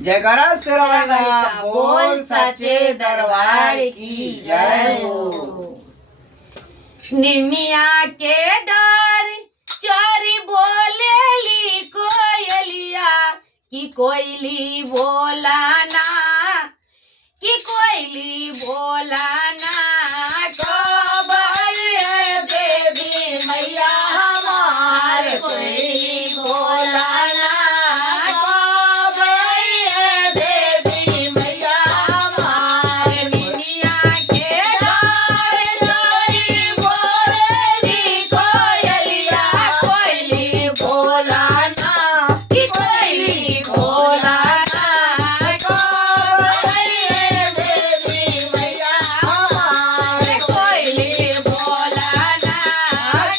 जयकारा शेरावाली का बोल सच्चे दरबार की जय हो। निमिया के डर चोरी बोलेली कोयलिया कि कोयली बोला ना, कि कोयली बोला ना, कबरी है देवी मैया हमार कोयली बोला ना, कबरी है देवी मैया हमार। निमिया के डर चोरी बोलेली कोयलिया कोयली बोला ना, कि कोयली बोला ना, कबरी है देवी मैया हमार कोयली बोला ना,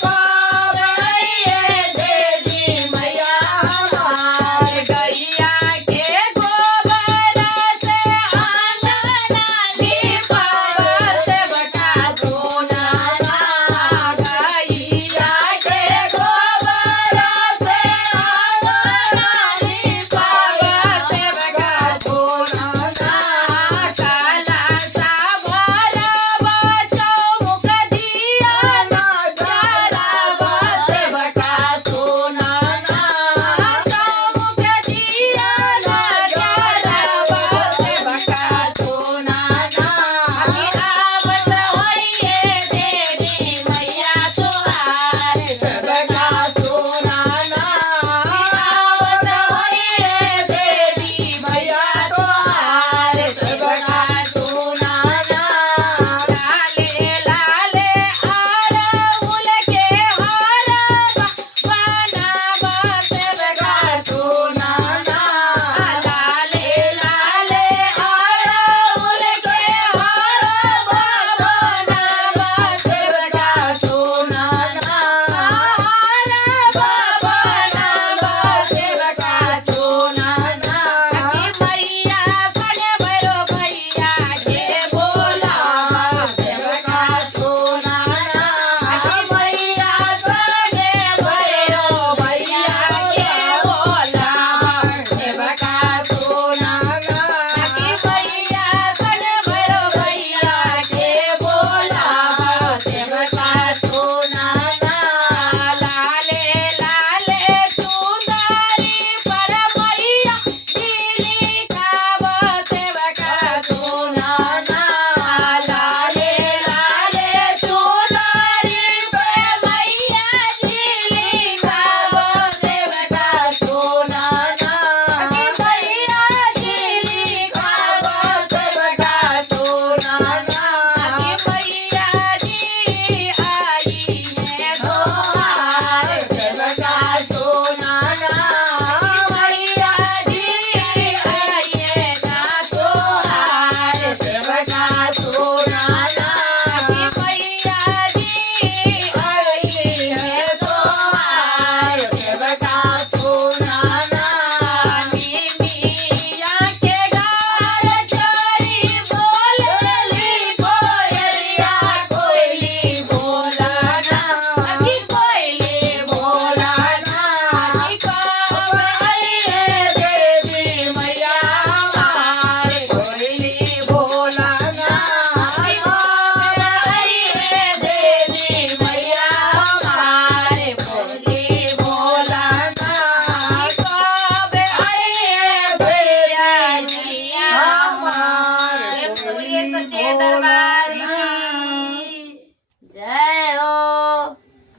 कबरी है देवी मैया हमार। गैया के गोबर से आंगना लीपावत बटा सोना ना, गैया के गोबर से आंगना लीपावत बटा सोना ना, काला सा भरवा चौमुख दिया ना, जरावत बटा सोना ना, चौमुख दिया ना, जरावत बटा सोना ना। कि आवत होइए देवी मैया तोहार बटा सोना ना, आवत होइए देवी मैया तोहार बटा सोना ना। लाले लाले अड़हुल के हारवा बनावत बटा सोना ना, लाले लाले अड़हुल के हारवा बनावत बटा सोना ना, हारवा बनावत बटा सोना ना। कि मैया कने भैरो भैया के बोलावत बटा सोना ना, कि मैया कने भैरो भैया के बोलावत बटा सोना ना, कि मैया कने भैरो भैया के बोलावत बटा सोना ना। लाले लाले चुनरी पर मैया नीली खावत बटा सोना ना, लाले लाले चुनरी पर मैया नीली खावत बटा सोना ना, कि मैया नीली खावत बटा सोना ना। कि मैया जी आई है तोहार बटा सोना ना, मैया जी आई है ना तोहार बटा सोना ना, कि मैया जी आई है तोहार बटा सोना ना। निमिया के डार चोरी बोलेली कोयलिया कोयली बोला ना, कि कोयली बोला ना, कि कबरी है देवी मैया हमार कोयली बोला ना, कि कबरी है देवी मैया हमार कोयली बोला ना, कि कबरी है देवी मैया हमार। बोलिए सच्चे दरबार